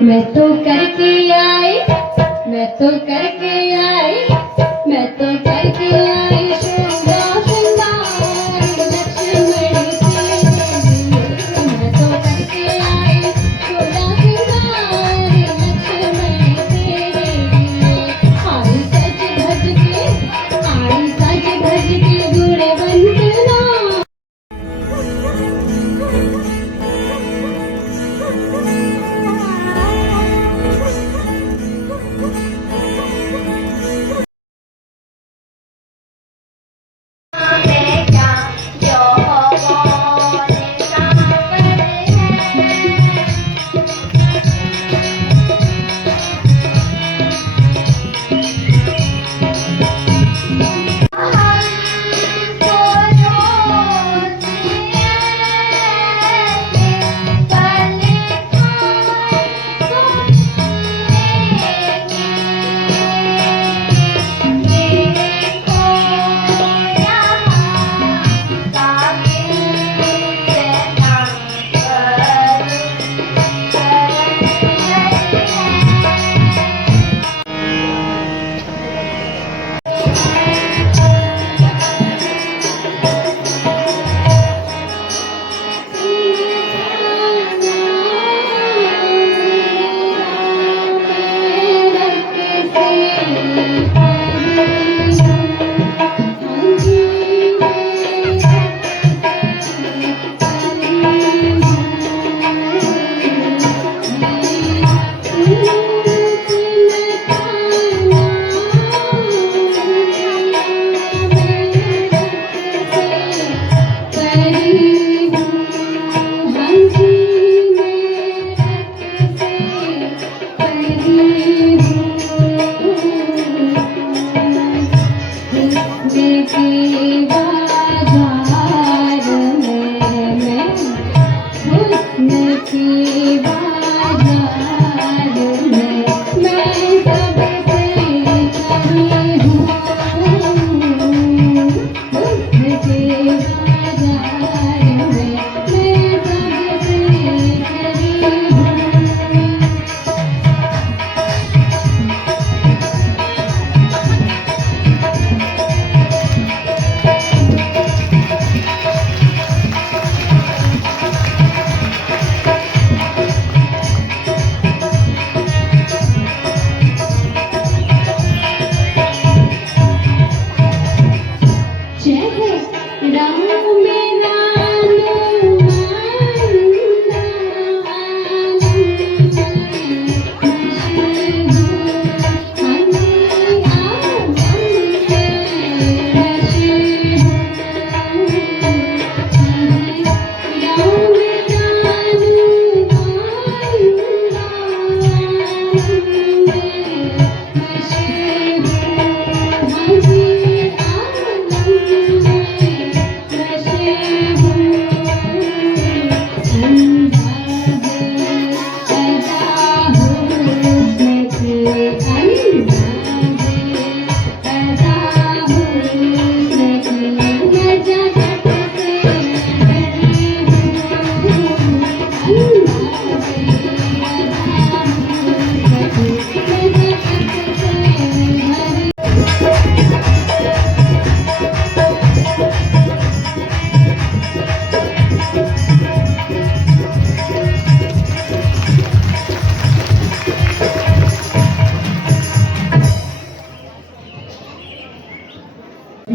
मैं तो करके आई, मैं तो करके आई, मैं तो करके आई शोभा श्रृंगार लक्ष्मण तेरे लिए। मैं तो करके आई शोभा श्रृंगार लक्ष्मण तेरे लिए। आई सज धज के गुणवंत नाम।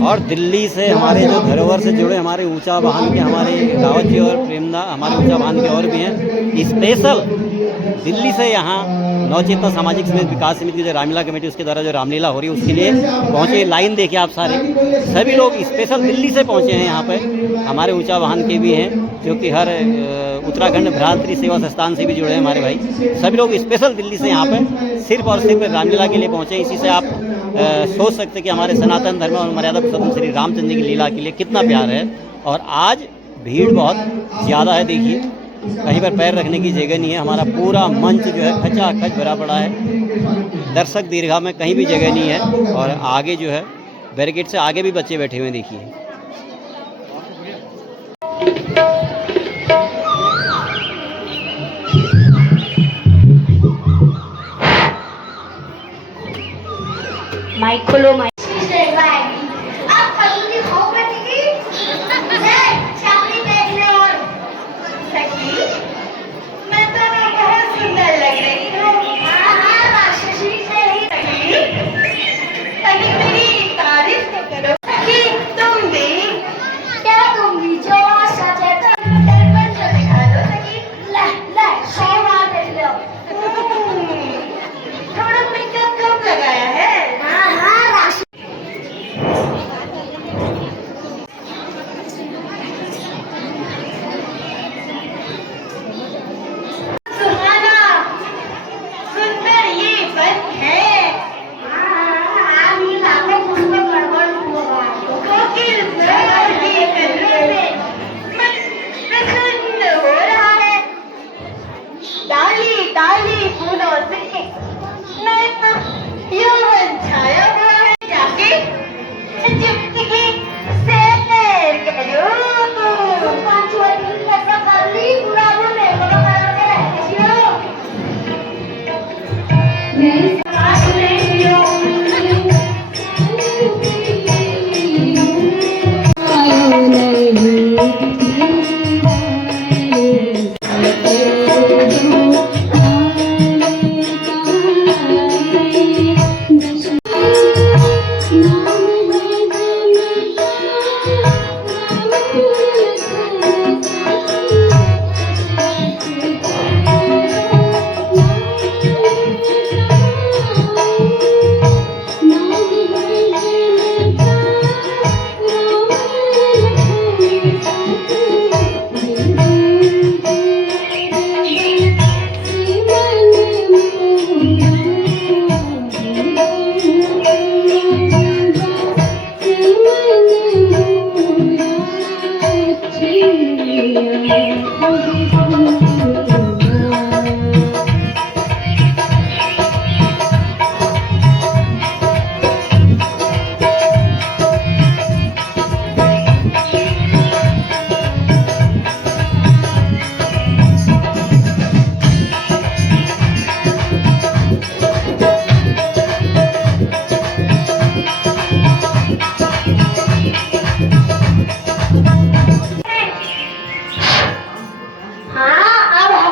और दिल्ली से हमारे जो धरोहर से जुड़े हमारे ऊंचा वाहन के हमारे रावत जी और प्रेमदा हमारे ऊंचा वाहन के और भी हैं। स्पेशल दिल्ली से यहाँ नवचेतना सामाजिक समिति विकास समिति की जो रामलीला कमेटी उसके द्वारा जो रामलीला हो रही है उसके लिए पहुँचे। लाइन देखिए आप सारे सभी लोग स्पेशल दिल्ली से पहुँचे हैं यहाँ पर। हमारे ऊंचा वाहन के भी हैं जो कि हर उत्तराखंड भ्रातृ सेवा संस्थान से भी जुड़े हैं हमारे भाई। सभी लोग स्पेशल दिल्ली से यहाँ पर सिर्फ और सिर्फ रामलीला के लिए पहुँचे। इसी से आप सोच सकते कि हमारे सनातन धर्म और मर्यादा पुरुषोत्तम श्री रामचंद्र की लीला के लिए कितना प्यार है। और आज भीड़ बहुत ज़्यादा है, देखिए कहीं पर पैर रखने की जगह नहीं है। हमारा पूरा मंच जो है खचाखच भरा पड़ा है, दर्शक दीर्घा में कहीं भी जगह नहीं है। और आगे जो है बैरिकेड से आगे भी बच्चे बैठे हुए हैं, देखिए। माइक खोलो माइक आप कलूरी खाओ बेटी की ले चावली देखने और सखी मैं तो ना बहुत सुंदर लग रही हूँ हाँ राक्षसी से ही सखी सखी मेरी तारीफ तो करो सखी तुम भी क्या तुम भी जो सच है तो दर्पण से दिखा दो सखी ले ले शोभा देख लो थोड़ा मेकअप कम लगाया है हाँ हाँ राक्षसी सुहाना सुंदर ये बन है आदमी लाखों पुष्प गड़बड़ होगा कोकिल मोर की कन्नों से मन प्रसन्न हो रहा है डाली डाली फूलों से नैना यौवन छाया हुआ है जाके चुपके से करो पांच वाली ऐसा कर ली पूरा बोले बोलो हाँ अब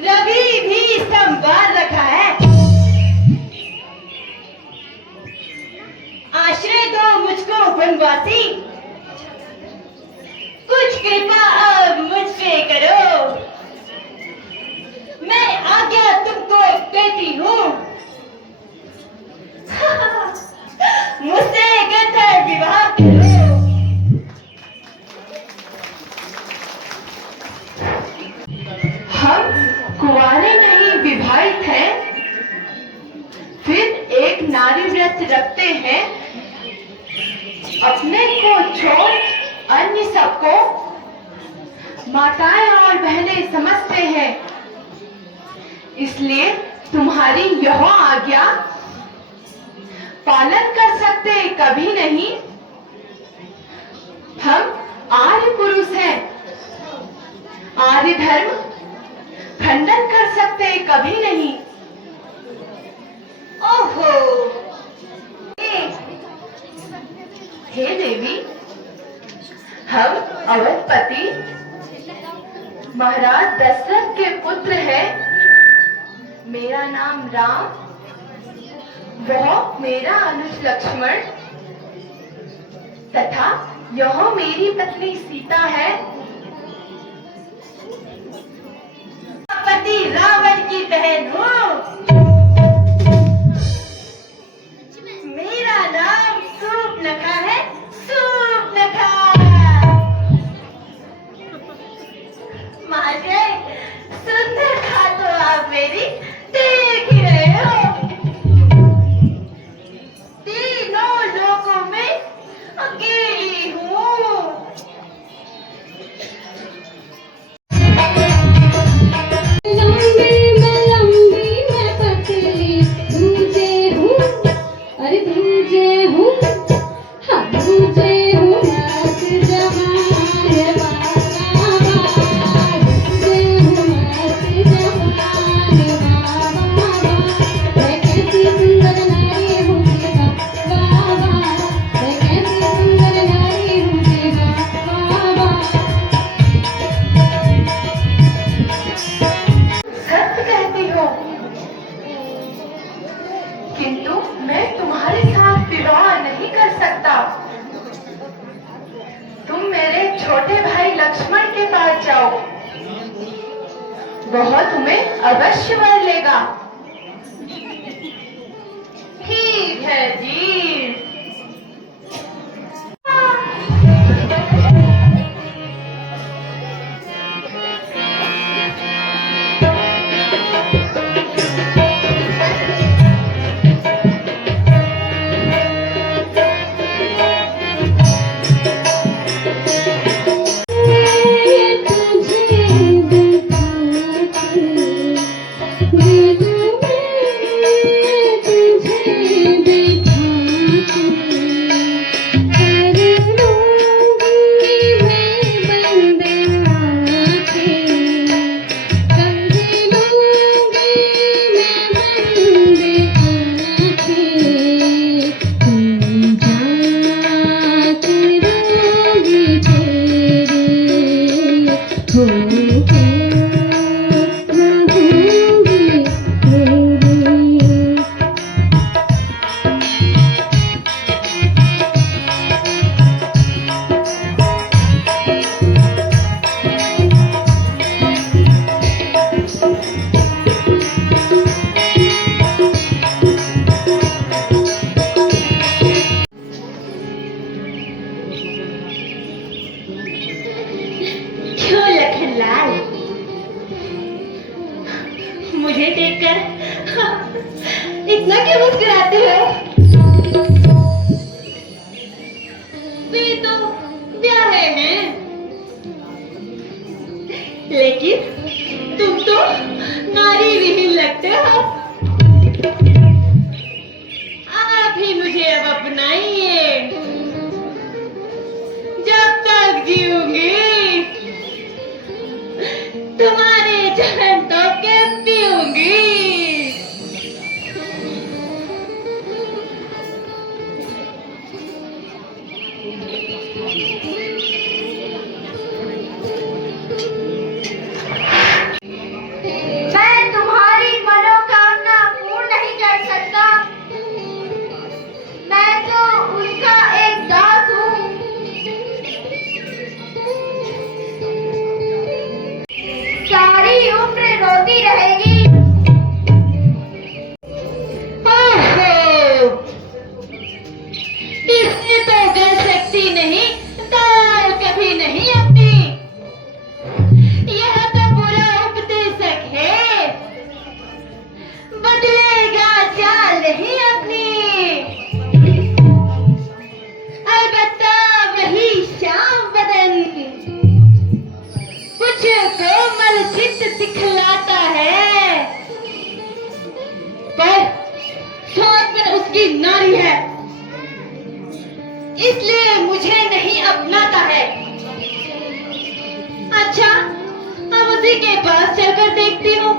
रवि भी संवार रखा है। आश्रय दो मुझको वनवासी, कुछ कृपा अब मुझ पे करो। मैं आज्ञा तुमको देती हूँ, मुझसे गंधर्व विवाह करो। हम कुंवारे नहीं विवाहित हैं, फिर एक नारी व्रत रखते हैं। अपने को छोड़ अन्य सबको माताएं और बहनें समझते हैं, इसलिए तुम्हारी यह आज्ञा पालन कर सकते कभी नहीं। हम आर्य पुरुष हैं, आर्य धर्म खंडन कर सकते कभी नहीं। ओहो, हे देवी, हम अवधपति महाराज दशरथ के पुत्र हैं। मेरा नाम राम, वह मेरा अनुज लक्ष्मण तथा यह मेरी पत्नी सीता है। पति रावण की बहन हूँ। मेरा नाम सूर्पनखा है, सूर्पनखा। महाशय, सुंदरता तो आप मेरी देख ही रहे हो। तीनों लोकों में अकेली हूँ। लंबी मैं पतली, दूजे हूँ, अरे दूजे हूँ, हाँ दूजे हूँ, मस्त जवान बाबा, दूजे हूँ, मस्त जवान बाबा। मैं कैसी सुंदर नारी हूँ बाबा, मैं कैसी सुंदर नारी हूँ बाबा। सत्य कहती हो, किंतु मैं तुम्हारे साथ विवाह नहीं कर सकता। तुम मेरे छोटे भाई लक्ष्मण के पास जाओ, वह तुम्हें अवश्य वर लेगा। ठीक है जी। मुझे देखकर इतना क्यों मुस्कुराते हो? वे तो ब्याहे हैं, लेकिन तुम तो नारी विहीन लगते हो। आप ही मुझे अब अपनाइए, जब तक जीऊंगी तुम्हारे चरण तो के पीऊंगी। सारी उम्र रोती रहेगी। ओहो, इसने तो कर सकती नहीं, दाल कभी नहीं अपनी। यह तो पूरा उपदेशक है, बदलेगा चाल नहीं अपनी। अलबत्ता वही श्याम बदन कुछ कोमल चित्त दिखलाता है, पर साथ में उसकी नारी है, इसलिए मुझे नहीं अपनाता है। अच्छा, अब उसी के पास चलकर देखती हूँ।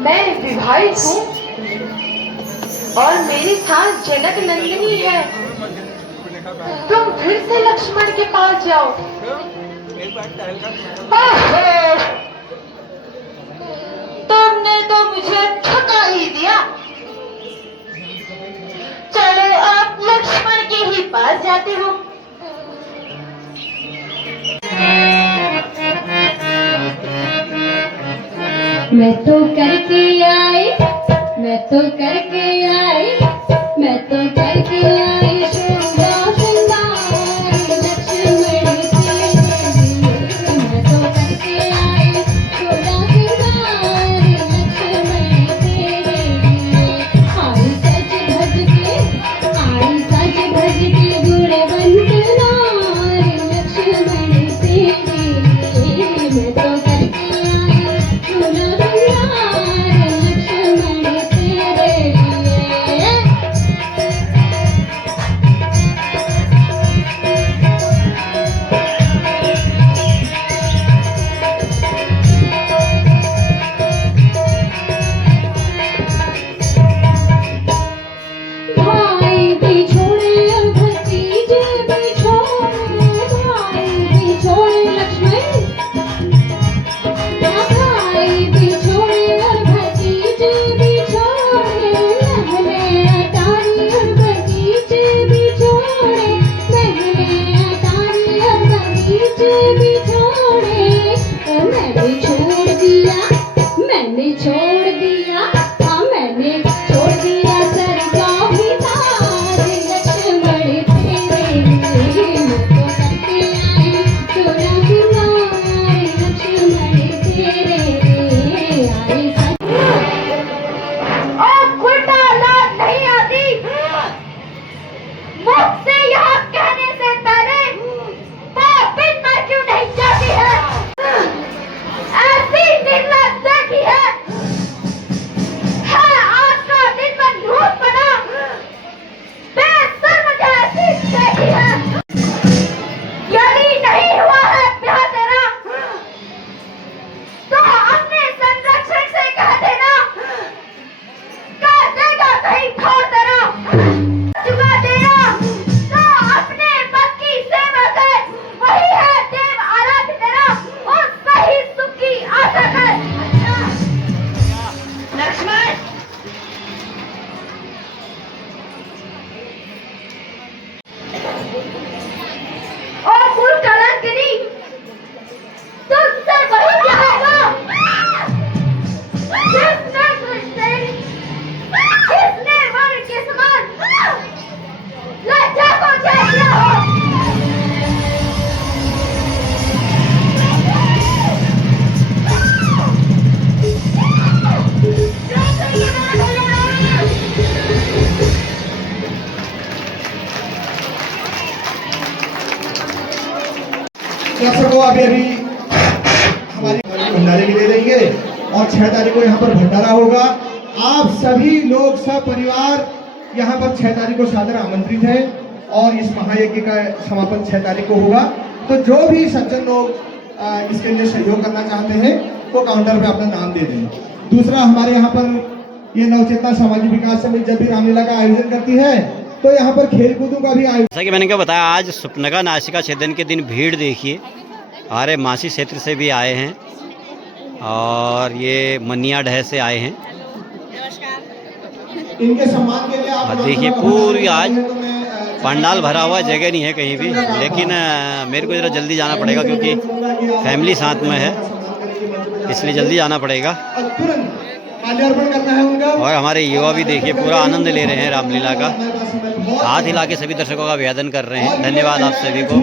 मैं विवाहित हूँ और मेरे साथ जनक नंदिनी है। तुम फिर से लक्ष्मण के पास जाओ। तुमने तो मुझे थका ही दिया। चलो आप लक्ष्मण के ही पास जाते हो। मैं तो करके आई, मैं तो करके आई, मैं तो करके आई शोभा श्रृंगार लक्ष्मण तेरे लिए। मैं तो करके आई शोभा श्रृंगार लक्ष्मण तेरे लिए। आई सज धज के गुणवंत नार लक्ष्मण तेरे लिए। मैं तो करके आई शोभा श्रृंगार लक्ष्मण तेरे लिए। दर्शकों अभी अभी हमारी भंडारे भी दे देंगे और 6 तारीख को यहाँ पर भंडारा होगा। आप सभी लोग सब परिवार यहाँ पर 6 तारीख को सादर आमंत्रित हैं और इस महायज्ञ का समापन 6 तारीख को होगा। तो जो भी सज्जन लोग इसके लिए सहयोग करना चाहते हैं वो काउंटर पे अपना नाम दे दें। दूसरा, हमारे यहाँ पर ये नवचेतना सामाजिक विकास समिति जब भी रामलीला का आयोजन करती है तो यहाँ पर खेल कूदों का भी आयोजन। जैसा कि मैंने क्या बताया, आज सुपनगा नासिका छेदन के दिन भीड़ देखिए, हमारे मासी क्षेत्र से भी आए हैं और ये मनिया ढह से आए हैं। इनके सम्मान के लिए आप और देखिए पूरी आज पंडाल भरा हुआ, जगह नहीं है कहीं भी, लेकिन मेरे को ज़रा जल्दी जाना पड़ेगा क्योंकि फैमिली साथ में है, इसलिए जल्दी जाना पड़ेगा। तुरंत माल्यार्पण करना है उनका। और हमारे युवा भी देखिए पूरा आनंद ले रहे हैं रामलीला का, हाथ हिला के सभी दर्शकों का अभिवादन कर रहे हैं। धन्यवाद आप सभी को।